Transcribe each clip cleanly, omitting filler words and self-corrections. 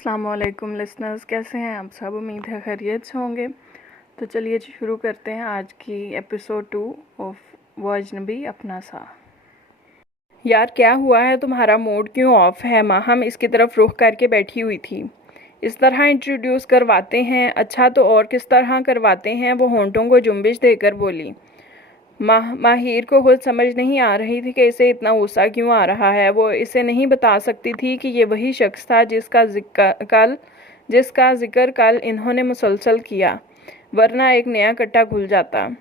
अस्सलामुअलैकुम लिसनर्स, कैसे हैं आप सब। उम्मीद है खैरियत से होंगे। तो चलिए शुरू करते हैं आज की एपिसोड 2 ऑफ वो अजनबी अपना सा। यार क्या हुआ है, तुम्हारा मूड क्यों ऑफ है। माँ हम इसकी तरफ रुख करके बैठी हुई थी। इस तरह इंट्रोड्यूस करवाते हैं? अच्छा तो और किस तरह करवाते हैं। वो होंठों को जुम्बिश देकर बोली। माहिर को खुद समझ नहीं आ रही थी कि इसे इतना गुस्सा क्यों आ रहा है। वो इसे नहीं बता सकती थी कि ये वही शख्स था जिसका जिक्र कल इन्होंने मुसलसल किया, वरना एक नया कट्टा खुल जाता।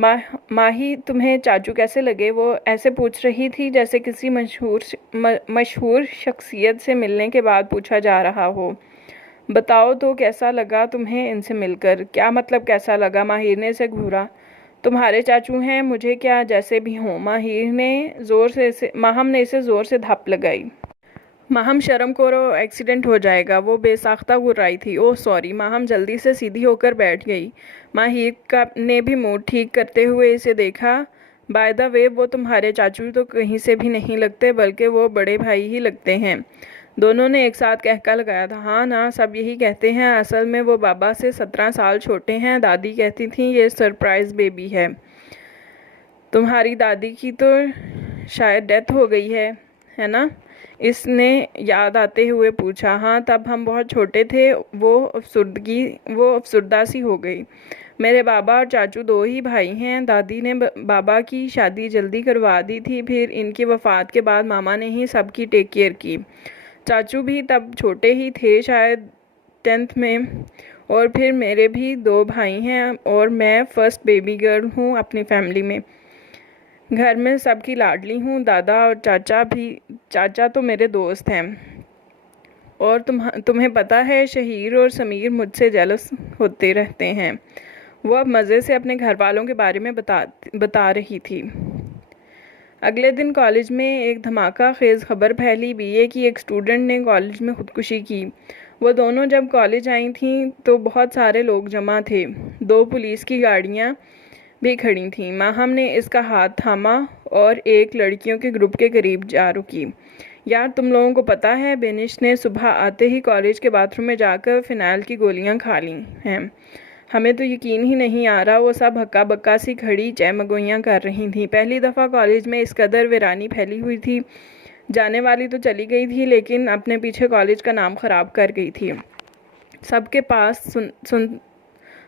माही तुम्हें चाचू कैसे लगे? वो ऐसे पूछ रही थी जैसे किसी मशहूर शख्सियत से मिलने के बाद पूछा जा रहा हो। बताओ तो कैसा लगा तुम्हें इनसे मिलकर? क्या मतलब कैसा लगा? माहिर ने इसे घूरा। तुम्हारे चाचू हैं, मुझे क्या, जैसे भी हों। माहम ने इसे ज़ोर से धप लगाई। माहम शर्म करो, एक्सीडेंट हो जाएगा। वो बेसाख्ता गुर्राई थी। Oh sorry. माहम जल्दी से सीधी होकर बैठ गई। माहिर ने भी मूड ठीक करते हुए इसे देखा। बाय द वे वो तुम्हारे चाचू तो कहीं से भी नहीं लगते, बल्कि वो बड़े भाई ही लगते हैं। दोनों ने एक साथ कहका लगाया था। हाँ ना, सब यही कहते हैं। असल में वो बाबा से 17 साल छोटे हैं। दादी कहती थी ये सरप्राइज बेबी है। तुम्हारी दादी की तो शायद डेथ हो गई है ना? इसने याद आते हुए पूछा। हाँ, तब हम बहुत छोटे थे। वो अफसुर्दा सी हो गई। मेरे बाबा और चाचू दो ही भाई हैं। दादी ने बाबा की शादी जल्दी करवा दी थी, फिर इनकी वफ़ात के बाद मामा ने ही सबकी टेक केयर की। चाचू भी तब छोटे ही थे, शायद 10th में। और फिर मेरे भी 2 भाई हैं और मैं फर्स्ट बेबी गर्ल हूँ अपनी फैमिली में। घर में सबकी लाडली हूँ। दादा और चाचा तो मेरे दोस्त हैं। और तुम्हें पता है शहीर और समीर मुझसे जेलस होते रहते हैं। वो अब मज़े से अपने घर वालों के बारे में बता रही थी। अगले दिन कॉलेज में एक धमाका खेज़ खबर फैली। बीए की एक स्टूडेंट ने कॉलेज में खुदकुशी की। वो दोनों जब कॉलेज आई थीं तो बहुत सारे लोग जमा थे। 2 पुलिस की गाड़ियाँ भी खड़ी थीं। माहम ने इसका हाथ थामा और एक लड़कियों के ग्रुप के करीब जा रुकी। यार तुम लोगों को पता है, बेनिश ने सुबह आते ही कॉलेज के बाथरूम में जाकर फिनाइल की गोलियां खा ली हैं। हमें तो यकीन ही नहीं आ रहा। वो सब हक्का बक्का सी खड़ी चहमगोइयाँ कर रही थीं। पहली दफ़ा कॉलेज में इस कदर वीरानी फैली हुई थी। जाने वाली तो चली गई थी, लेकिन अपने पीछे कॉलेज का नाम ख़राब कर गई थी। सबके पास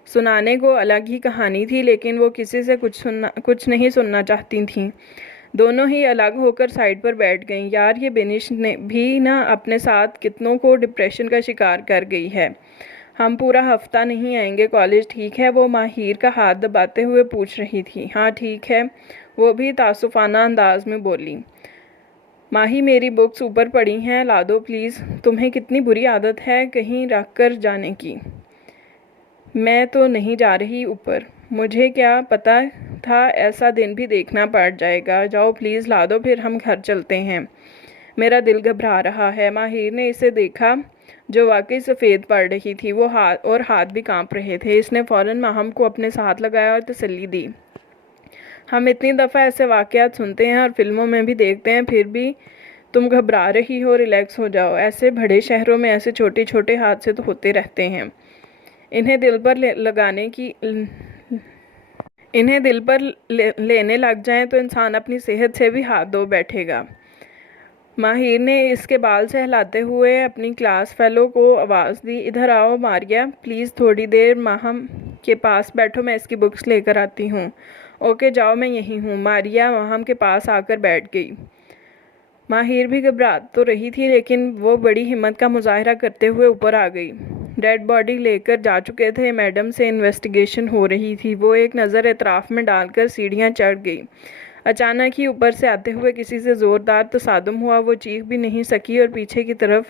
सुनाने को अलग ही कहानी थी, लेकिन वो किसी से कुछ नहीं सुनना चाहती थीं। दोनों ही अलग होकर साइड पर बैठ गईं। यार ये बेनिश ने भी ना अपने साथ कितनों को डिप्रेशन का शिकार कर गई है। हम पूरा हफ्ता नहीं आएंगे कॉलेज, ठीक है? वो माहिर का हाथ दबाते हुए पूछ रही थी। हाँ ठीक है, वो भी तासुफाना अंदाज में बोली। माही मेरी बुक्स ऊपर पड़ी हैं, ला दो प्लीज़। तुम्हें कितनी बुरी आदत है कहीं रख कर जाने की। मैं तो नहीं जा रही ऊपर। मुझे क्या पता था ऐसा दिन भी देखना पड़ जाएगा। जाओ प्लीज़ ला दो, फिर हम घर चलते हैं। मेरा दिल घबरा रहा है। माहिर ने इसे देखा जो वाकई सफ़ेद पड़ रही थी। वो हाथ भी कांप रहे थे। इसने फ़ौरन माहम को अपने साथ लगाया और तसल्ली दी। हम इतनी दफ़ा ऐसे वाक़यात सुनते हैं और फिल्मों में भी देखते हैं, फिर भी तुम घबरा रही हो। रिलैक्स हो जाओ। ऐसे बड़े शहरों में ऐसे छोटे छोटे हादसे तो होते रहते हैं। इन्हें दिल पर लेने लग जाएं तो इंसान अपनी सेहत से भी हाथ धो बैठेगा। माहिर ने इसके बाल सहलाते हुए अपनी क्लास फेलो को आवाज़ दी। इधर आओ मारिया, प्लीज़ थोड़ी देर माहम के पास बैठो, मैं इसकी बुक्स लेकर आती हूँ। ओके जाओ, मैं यहीं हूँ। मारिया माहम के पास आकर बैठ गई। माहिर भी घबरा तो रही थी, लेकिन वो बड़ी हिम्मत का मुजाहरा करते हुए ऊपर आ गई। डेड बॉडी लेकर जा चुके थे। मैडम से इन्वेस्टिगेशन हो रही थी। वो एक नज़र एतराफ़ में डालकर सीढ़ियाँ चढ़ गई। अचानक ही ऊपर से आते हुए किसी से ज़ोरदार तसादुम हुआ। वो चीख भी नहीं सकी और पीछे की तरफ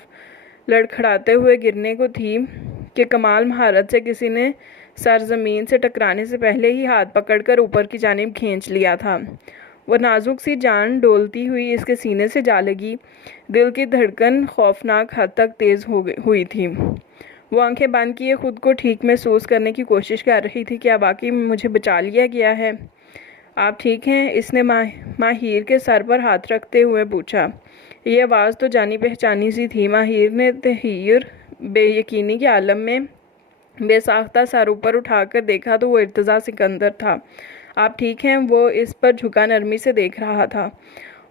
लड़खड़ाते हुए गिरने को थी कि कमाल महारत से किसी ने सर ज़मीन से टकराने से पहले ही हाथ पकड़कर ऊपर की जानिब खींच लिया था। वो नाजुक सी जान डोलती हुई इसके सीने से जा लगी। दिल की धड़कन खौफनाक हद तक तेज़ हुई थी। वो आंखें बंद किए खुद को ठीक महसूस करने की कोशिश कर रही थी। क्या वाकई मुझे बचा लिया गया है? आप ठीक हैं? इसने माहिर के सर पर हाथ रखते हुए पूछा। ये आवाज़ तो जानी पहचानी सी थी। माहिर ने तहय्युर बेयकीनी के आलम में बेसाख्ता सर ऊपर उठाकर देखा तो वो इर्तज़ा सिकंदर था। आप ठीक हैं? वो इस पर झुका नरमी से देख रहा था।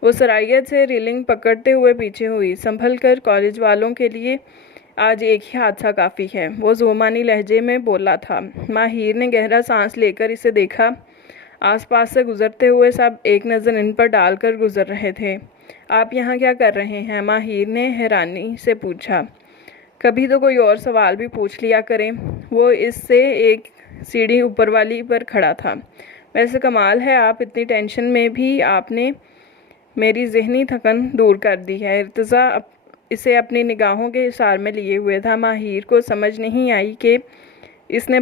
वो सराइयत से रेलिंग पकड़ते हुए पीछे हुई। संभल कर, कॉलेज वालों के लिए आज एक ही हादसा काफ़ी है, वो ज़ोमानी लहजे में बोला था। माहिर ने गहरा सांस लेकर इसे देखा। आसपास से गुजरते हुए सब एक नज़र इन पर डालकर गुजर रहे थे। आप यहाँ क्या कर रहे हैं? माहिर ने हैरानी से पूछा। कभी तो कोई और सवाल भी पूछ लिया करें। वो इससे एक सीढ़ी ऊपर वाली पर खड़ा था। वैसे कमाल है, आप इतनी टेंशन में भी आपने मेरी ज़हनी थकन दूर कर दी है। इर्तज़ा इसे अपनी निगाहों के इशार में लिए हुए था। माहिर को समझ नहीं आई कि इसकी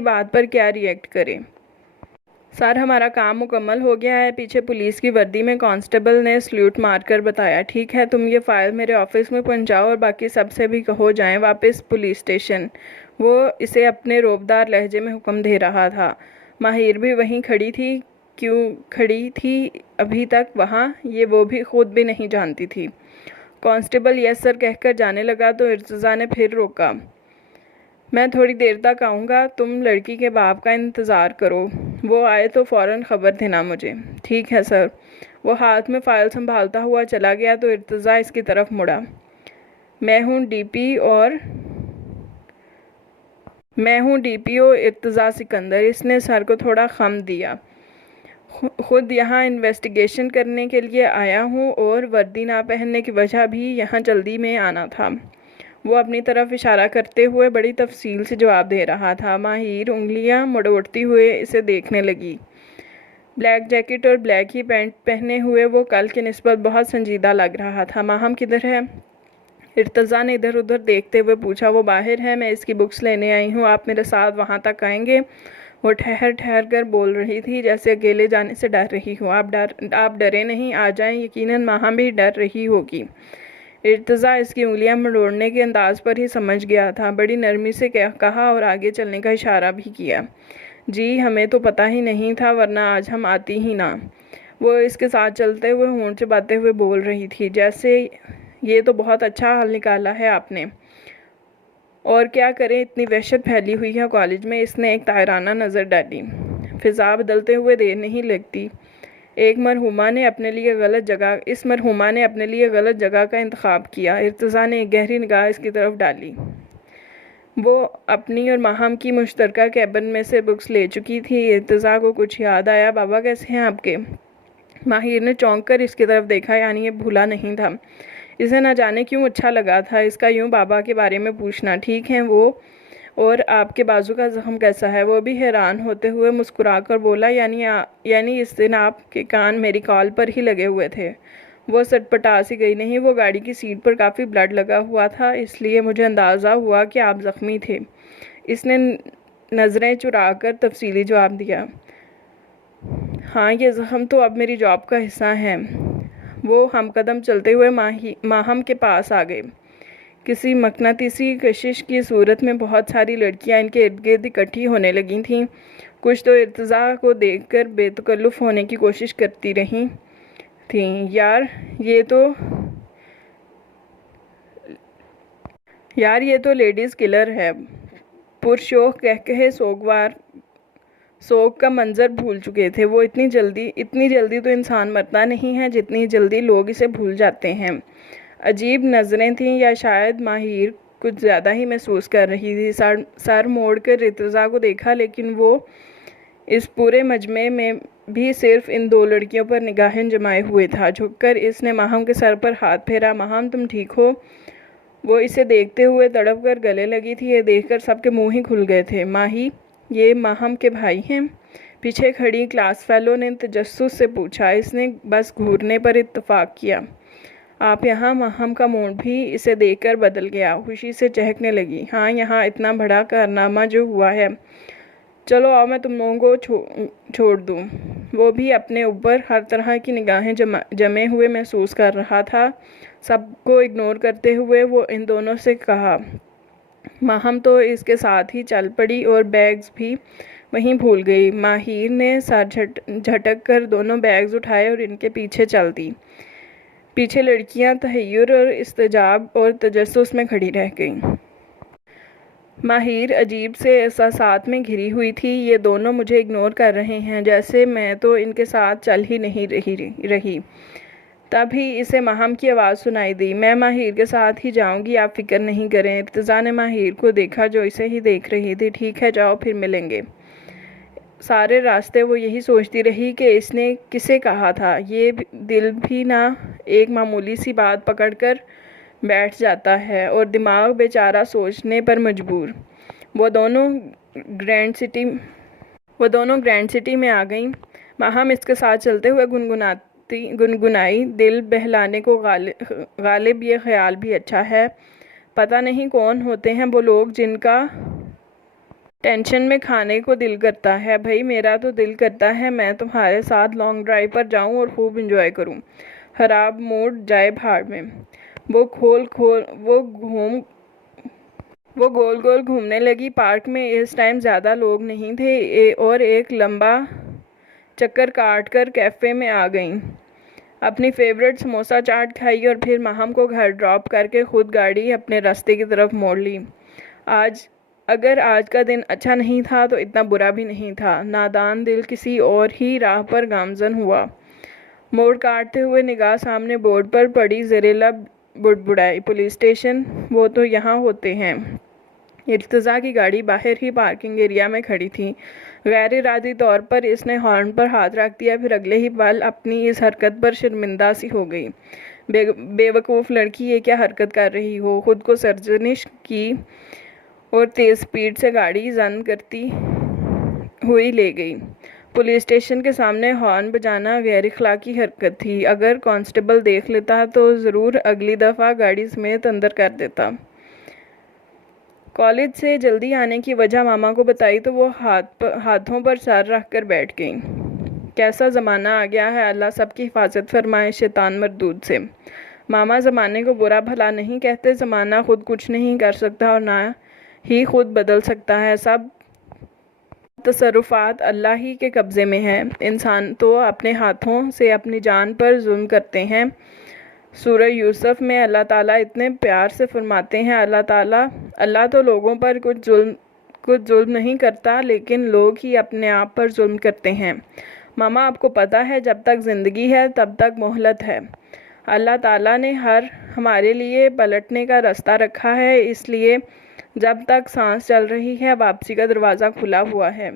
बात पर क्या रिएक्ट करे। सर, हमारा काम मुकम्मल हो गया है, पीछे पुलिस की वर्दी में कांस्टेबल ने सल्यूट मारकर बताया। ठीक है, तुम ये फाइल मेरे ऑफिस में पहुंचाओ और बाकी सबसे भी कहो जाएं वापस पुलिस स्टेशन। वो इसे अपने रोबदार लहजे में हुक्म दे रहा था। माहिर भी वहीं खड़ी थी। क्यों खड़ी थी अभी तक वहाँ, ये वो भी खुद भी नहीं जानती थी। कांस्टेबल यस सर कहकर जाने लगा तो इर्तज़ा ने फिर रोका। मैं थोड़ी देर तक आऊँगा, तुम लड़की के बाप का इंतज़ार करो, वो आए तो फ़ौरन ख़बर देना मुझे। ठीक है सर। वो हाथ में फ़ाइल संभालता हुआ चला गया तो इर्तज़ा इसकी तरफ मुड़ा। मैं हूँ डीपीओ इर्तज़ा सिकंदर। इसने सर को थोड़ा खम दिया। खुद यहाँ इन्वेस्टिगेशन करने के लिए आया हूँ और वर्दी ना पहनने की वजह भी यहाँ जल्दी में आना था। वो अपनी तरफ इशारा करते हुए बड़ी तफसील से जवाब दे रहा था। माहिर उंगलियां मड़ोड़ती हुए इसे देखने लगी। ब्लैक जैकेट और ब्लैक ही पैंट पहने हुए वो कल की निस्बत बहुत संजीदा लग रहा था। माहम किधर है? इर्तज़ा ने इधर उधर देखते हुए पूछा। वो बाहर है, मैं इसकी बुक्स लेने आई हूँ, आप मेरे साथ वहाँ तक आएंगे? वो ठहर ठहर कर बोल रही थी जैसे अकेले जाने से डर रही हो। आप डरे नहीं, आ जाएं। यकीनन माहम भी डर रही होगी। इर्तज़ा इसकी उंगलियां मरोड़ने के अंदाज पर ही समझ गया था। बड़ी नरमी से कहा और आगे चलने का इशारा भी किया। जी, हमें तो पता ही नहीं था, वरना आज हम आती ही ना। वो इसके साथ चलते हुए होंठ चबाते हुए बोल रही थी, जैसे ये तो बहुत अच्छा हल निकाला है आपने। और क्या करें, इतनी वहशत फैली हुई है कॉलेज में। इसने एक तायराना नज़र डाली। फिज़ा बदलते हुए देर नहीं लगती। इस मरहुमा ने अपने लिए गलत जगह का इंतखाब किया। इर्तज़ा ने एक गहरी निगाह इसकी तरफ डाली। वो अपनी और माहम की मुश्तरका कैबिन में से बुक्स ले चुकी थी। इर्तज़ा को कुछ याद आया। बाबा कैसे हैं आपके? माहिर ने चौंक कर इसकी तरफ देखा, यानी ये भूला नहीं था। इसे न जाने क्यों अच्छा लगा था इसका यूं बाबा के बारे में पूछना। ठीक है वो, और आपके बाजू का ज़ख्म कैसा है? वो भी हैरान होते हुए मुस्कुराकर बोला, यानी इस दिन आपके कान मेरी कॉल पर ही लगे हुए थे। वो सटपटा सी गई। नहीं, वो गाड़ी की सीट पर काफ़ी ब्लड लगा हुआ था, इसलिए मुझे अंदाज़ा हुआ कि आप ज़ख्मी थे। इसने नज़रें चुराकर तफसीली जवाब दिया। हाँ, ये ज़ख्म तो अब मेरी जॉब का हिस्सा है। वो हम कदम चलते हुए माहम के पास आ गए। किसी मकनातीसी कशिश की सूरत में बहुत सारी लड़कियां इनके इर्द गिर्द इकट्ठी होने लगी थीं। कुछ तो इर्तज़ा को देखकर बेतकल्लुफ़ होने की कोशिश करती रही थीं। यार ये तो लेडीज़ किलर है। पुरशोख कह कहे सोग का मंजर भूल चुके थे वो। इतनी जल्दी तो इंसान मरता नहीं है जितनी जल्दी लोग इसे भूल जाते हैं। अजीब नज़रें थीं, या शायद माहिर कुछ ज़्यादा ही महसूस कर रही थी। सर मोड़कर इर्तज़ा को देखा, लेकिन वो इस पूरे मजमे में भी सिर्फ इन दो लड़कियों पर निगाहें जमाए हुए था। झुककर इसने माहम के सर पर हाथ फेरा। माहम, तुम ठीक हो? वो इसे देखते हुए तड़प कर गले लगी थी। ये देखकर सबके मुँह ही खुल गए थे। माही, ये माहम के भाई हैं? पीछे खड़ी क्लास फेलो ने तजस्सुस से पूछा। इसने बस घूरने पर इत्तफाक किया। आप यहाँ? माहम का मूड भी इसे देखकर बदल गया। खुशी से चहकने लगी। हाँ, यहाँ इतना बड़ा कारनामा जो हुआ है। चलो आओ, मैं तुम लोगों को छोड़ दूँ। वो भी अपने ऊपर हर तरह की निगाहें जमे हुए महसूस कर रहा था। सबको इग्नोर करते हुए वो इन दोनों से कहा। माहम तो इसके साथ ही चल पड़ी और बैग्स भी वहीं भूल गई। माहिर ने सर झटक कर दोनों बैग्स उठाए और इनके पीछे चल दी। पीछे लड़कियां तहय्युर और इस्तेजाब और तजस्सुस में खड़ी रह गईं। माहिर अजीब से एहसासात में घिरी हुई थी। ये दोनों मुझे इग्नोर कर रहे हैं, जैसे मैं तो इनके साथ चल ही नहीं रही। तभी इसे माहम की आवाज़ सुनाई दी। मैं माहिर के साथ ही जाऊंगी, आप फिक्र नहीं करें। इर्तिज़ा ने माहिर को देखा जो इसे ही देख रही थी। ठीक है, जाओ, फिर मिलेंगे। सारे रास्ते वो यही सोचती रही कि इसने किसे कहा था। ये दिल भी ना एक मामूली सी बात पकड़कर बैठ जाता है और दिमाग बेचारा सोचने पर मजबूर। वो दोनों ग्रैंड सिटी में आ गईं। माहम इसके साथ चलते हुए गुनगुनाई, दिल बहलाने को गालिब ये ख्याल भी अच्छा है। पता नहीं कौन होते हैं वो लोग जिनका टेंशन में खाने को दिल करता है। भाई मेरा तो दिल करता है मैं तुम्हारे साथ लॉन्ग ड्राइव पर जाऊं और खूब इंजॉय करूं। खराब मूड जाए भाड़ में। वो गोल गोल घूमने लगी। पार्क में इस टाइम ज़्यादा लोग नहीं थे और एक लंबा चक्कर काट कर कैफ़े में आ गईं। अपनी फेवरेट समोसा चाट खाई और फिर माहम को घर ड्रॉप करके खुद गाड़ी अपने रास्ते की तरफ मोड़ ली। अगर आज का दिन अच्छा नहीं था तो इतना बुरा भी नहीं था। नादान दिल किसी और ही राह पर गामजन हुआ। मोड़ काटते हुए निगाह सामने बोर्ड पर पड़ी, ज़रेला बुड़बुड़ाई, पुलिस स्टेशन, वो तो यहाँ होते हैं। इर्तिज़ा की गाड़ी बाहर ही पार्किंग एरिया में खड़ी थी। गैर इरादी तौर पर इसने हॉर्न पर हाथ रख दिया, फिर अगले ही पल अपनी इस हरकत पर शर्मिंदा सी हो गई। बेवकूफ़ लड़की, ये क्या हरकत कर रही हो। खुद को सरजनिश की और तेज़ स्पीड से गाड़ी जन करती हुई ले गई। पुलिस स्टेशन के सामने हॉर्न बजाना गैर इखलाकी हरकत थी। अगर कांस्टेबल देख लेता तो ज़रूर अगली दफ़ा गाड़ी समेत अंदर कर देता। कॉलेज से जल्दी आने की वजह मामा को बताई तो वो हाथों पर सर रख कर बैठ गईं। कैसा ज़माना आ गया है, अल्लाह सबकी हिफाजत फरमाए शैतान मरदूद से। मामा ज़माने को बुरा भला नहीं कहते। ज़माना खुद कुछ नहीं कर सकता और ना ही खुद बदल सकता है। सब तसर्रुफ़ात अल्लाह ही के कब्ज़े में है। इंसान तो अपने हाथों से अपनी जान पर जुल्म करते हैं। सूरह यूसुफ में अल्लाह ताला इतने प्यार से फरमाते हैं, अल्लाह तो लोगों पर कुछ जुल्म नहीं करता, लेकिन लोग ही अपने आप पर जुल्म करते हैं। मामा आपको पता है जब तक ज़िंदगी है तब तक मोहलत है। अल्लाह ताला ने हमारे लिए पलटने का रास्ता रखा है, इसलिए जब तक सांस चल रही है वापसी का दरवाज़ा खुला हुआ है।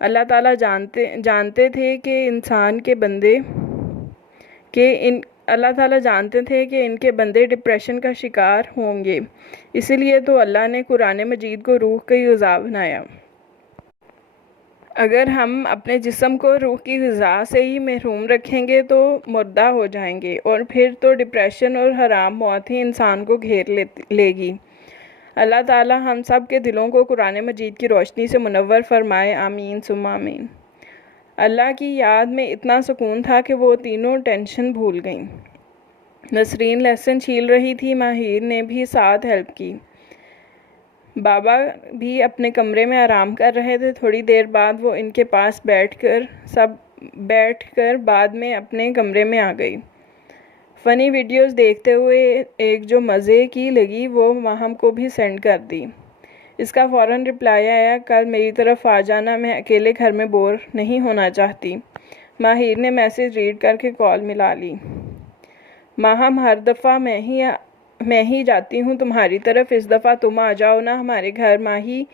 अल्लाह ताला जानते थे कि इनके बंदे डिप्रेशन का शिकार होंगे, इसीलिए तो अल्लाह ने कुरान मजीद को रूह की ग़िज़ा बनाया। अगर हम अपने जिस्म को रूह की ग़िज़ा से ही महरूम रखेंगे तो मुर्दा हो जाएंगे और फिर तो डिप्रेशन और हराम मौत ही इंसान को घेर लेगी। अल्लाह ताला हम सब के दिलों को कुरान मजीद की रोशनी से मुनव्वर फरमाए, आमीन सुम्मा आमीन। अल्लाह की याद में इतना सुकून था कि वो तीनों टेंशन भूल गईं। नसरीन लहसुन छील रही थी, माहिर ने भी साथ हेल्प की। बाबा भी अपने कमरे में आराम कर रहे थे। थोड़ी देर बाद वो इनके पास बैठकर बाद में अपने कमरे में आ गई। फ़नी वीडियोस देखते हुए एक जो मज़े की लगी वो माहम को भी सेंड कर दी। इसका फ़ौरन रिप्लाई आया, कल मेरी तरफ आ जाना, मैं अकेले घर में बोर नहीं होना चाहती। माहिर ने मैसेज रीड करके कॉल मिला ली। माहम, हर दफ़ा मैं ही जाती हूँ तुम्हारी तरफ, इस दफ़ा तुम आ जाओ ना हमारे घर। माही,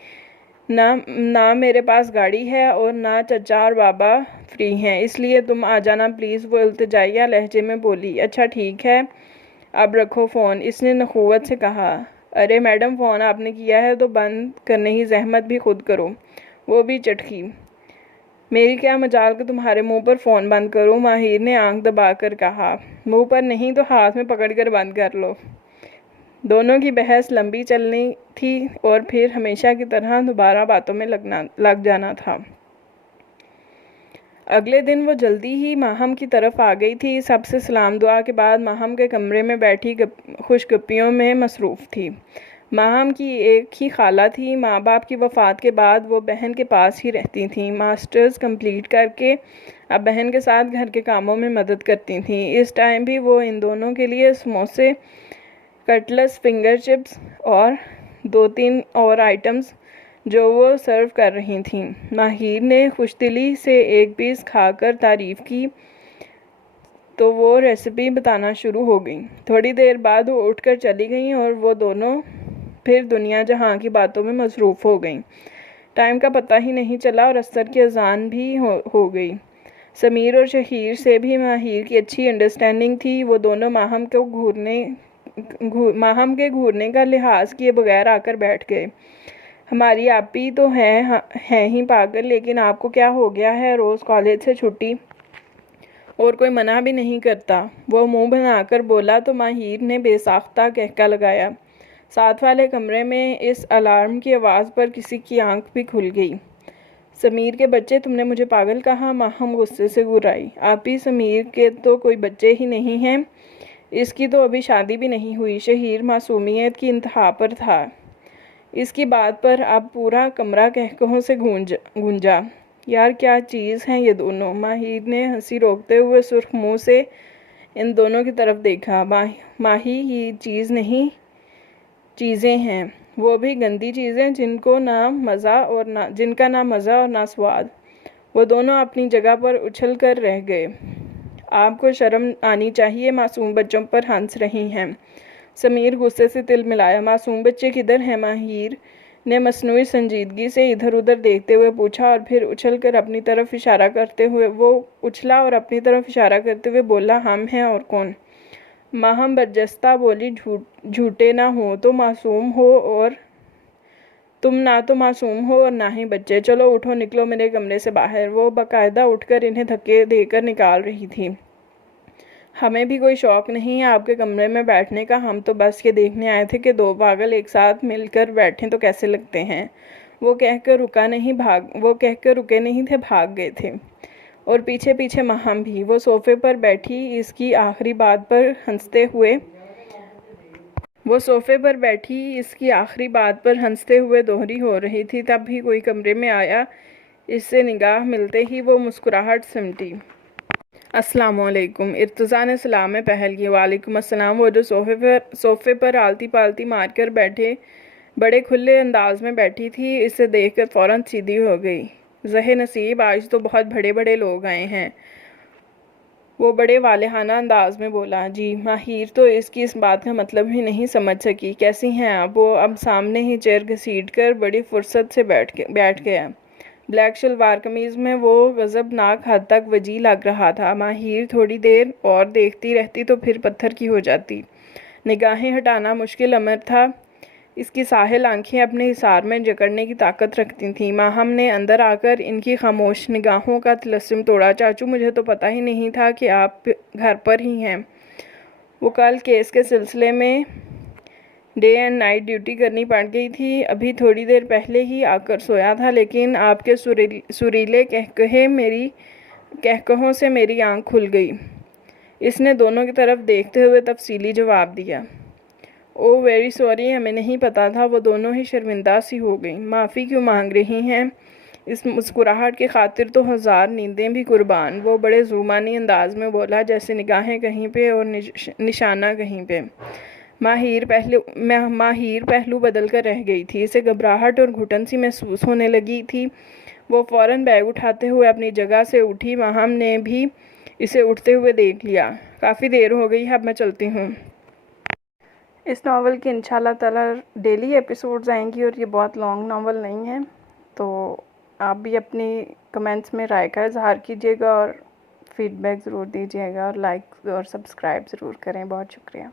ना मेरे पास गाड़ी है और ना चचा और बाबा फ्री हैं, इसलिए तुम आ जाना प्लीज़। वो इल्तिजाइया लहजे में बोली। अच्छा ठीक है, अब रखो फ़ोन, इसने नखुवत से कहा। अरे मैडम, फ़ोन आपने किया है तो बंद करने की जहमत भी खुद करो। वो भी चटकी। मेरी क्या मजाल कि तुम्हारे मुंह पर फ़ोन बंद करो, माहिर ने आंख दबाकर कहा। मुंह पर नहीं तो हाथ में पकड़कर बंद कर लो। दोनों की बहस लंबी चलनी थी और फिर हमेशा की तरह दोबारा बातों में लग जाना था। अगले दिन वो जल्दी ही माहम की तरफ आ गई थी। सबसे सलाम दुआ के बाद माहम के कमरे में बैठी खुशगप्पियों में मसरूफ़ थी। माहम की एक ही खाला थी। माँ बाप की वफ़ात के बाद वो बहन के पास ही रहती थीं। मास्टर्स कंप्लीट करके अब बहन के साथ घर के कामों में मदद करती थीं। इस टाइम भी वो इन दोनों के लिए समोसे, कटलेट्स, फिंगर चिप्स और 2-3 और आइटम्स जो वो सर्व कर रही थीं। माहिर ने खुशदिली से एक पीस खाकर तारीफ़ की तो वो रेसिपी बताना शुरू हो गई। थोड़ी देर बाद वो उठकर चली गईं और वो दोनों फिर दुनिया जहां की बातों में मसरूफ़ हो गईं। टाइम का पता ही नहीं चला और असर की अजान भी हो गई। समीर और शहीर से भी माहिर की अच्छी अंडरस्टैंडिंग थी। वो दोनों माहम के घूरने का लिहाज किए बगैर आकर बैठ गए। हमारी आपी तो हैं ही पागल, लेकिन आपको क्या हो गया है? रोज़ कॉलेज से छुट्टी और कोई मना भी नहीं करता, वो मुंह बनाकर बोला तो माहिर ने बेसाख्ता कहका लगाया। साथ वाले कमरे में इस अलार्म की आवाज़ पर किसी की आंख भी खुल गई। समीर के बच्चे, तुमने मुझे पागल कहा? माहम गुस्से से गुर्राई। आपी, समीर के तो कोई बच्चे ही नहीं हैं, इसकी तो अभी शादी भी नहीं हुई। शहीर मासूमियत की इंतहा पर था। इसकी बात पर अब पूरा कमरा कहकहों से गूंजा। यार क्या चीज़ हैं ये दोनों? माहिर ने हंसी रोकते हुए सुर्ख मुंह से इन दोनों की तरफ देखा। माही, ये चीज़ नहीं, चीज़ें हैं, वो भी गंदी चीज़ें जिनका ना मज़ा और ना स्वाद। वो दोनों अपनी जगह पर उछल कर रह गए। आपको शर्म आनी चाहिए, मासूम बच्चों पर हंस रही हैं। समीर गुस्से से तिल मिलाया। मासूम बच्चे किधर हैं? माहिर ने मसनूई संजीदगी से इधर उधर देखते हुए पूछा और फिर उछलकर अपनी तरफ इशारा करते हुए बोला, हम हैं और कौन? माहम बरजस्ता बोली, झूठे ना हो तो मासूम हो और तुम ना तो मासूम हो और ना ही बच्चे। चलो उठो, निकलो मेरे कमरे से बाहर। वो बाकायदा उठकर इन्हें धक्के देकर निकाल रही थी। हमें भी कोई शौक़ नहीं है आपके कमरे में बैठने का, हम तो बस ये देखने आए थे कि दो पागल एक साथ मिलकर बैठें तो कैसे लगते हैं। वो कहकर रुके नहीं थे, भाग गए थे। और पीछे पीछे माहम भी। वो सोफ़े पर बैठी इसकी आखिरी बात पर हंसते हुए दोहरी हो रही थी। तब भी कोई कमरे में आया। इससे निगाह मिलते ही वो मुस्कुराहट सिमटी। अस्सलामुअलैकुम। इर्तज़ा ने सलाम में पहल की। वालेकुम अस्सलाम। वो जो सोफ़े पर आलती पालती मारकर बैठे बड़े खुले अंदाज में बैठी थी, इसे देखकर फ़ौरन सीधी हो गई। ज़हे नसीब, आज तो बहुत बड़े बड़े लोग आए हैं। वो बड़े वालेहाना अंदाज में बोला। जी। माहिर तो इसकी इस बात का मतलब ही नहीं समझ सकी। कैसी हैं आप? वो अब सामने ही चेयर घसीट कर बड़ी फुर्सत से बैठ गया। ब्लैक शलवार कमीज़ में वो गज़बनाक हद तक वजी लग रहा था। माहिर थोड़ी देर और देखती रहती तो फिर पत्थर की हो जाती। निगाहें हटाना मुश्किल अमर था। इसकी साहिल आंखें अपने हिसार में जकड़ने की ताकत रखती थीं। माहम ने अंदर आकर इनकी खामोश निगाहों का तिलस्म तोड़ा। चाचू, मुझे तो पता ही नहीं था कि आप घर पर ही हैं। वो कल केस के सिलसिले में डे एंड नाइट ड्यूटी करनी पड़ गई थी। अभी थोड़ी देर पहले ही आकर सोया था, लेकिन आपके सुरीले कहकहों से मेरी आंख खुल गई। इसने दोनों की तरफ देखते हुए तफसीली जवाब दिया। ओह वेरी सॉरी, हमें नहीं पता था। वो दोनों ही शर्मिंदा सी हो गई। माफ़ी क्यों मांग रही हैं? इस मुस्कुराहट की खातिर तो 1000 नींदें भी कुर्बान। वो बड़े जुबानी अंदाज में बोला, जैसे निगाहें कहीं पे और निशाना कहीं पे। माहिर पहलू बदल कर रह गई थी। इसे घबराहट और घुटन सी महसूस होने लगी थी। वो फ़ौरन बैग उठाते हुए अपनी जगह से उठी। माहम ने भी इसे उठते हुए देख लिया। काफ़ी देर हो गई है, अब मैं चलती हूँ। इस नावल के इंशाल्लाह ताला डेली एपिसोड्स आएंगी और ये बहुत लॉन्ग नावल नहीं है, तो आप भी अपनी कमेंट्स में राय का इजहार कीजिएगा और फीडबैक ज़रूर दीजिएगा और लाइक और सब्सक्राइब ज़रूर करें। बहुत शुक्रिया।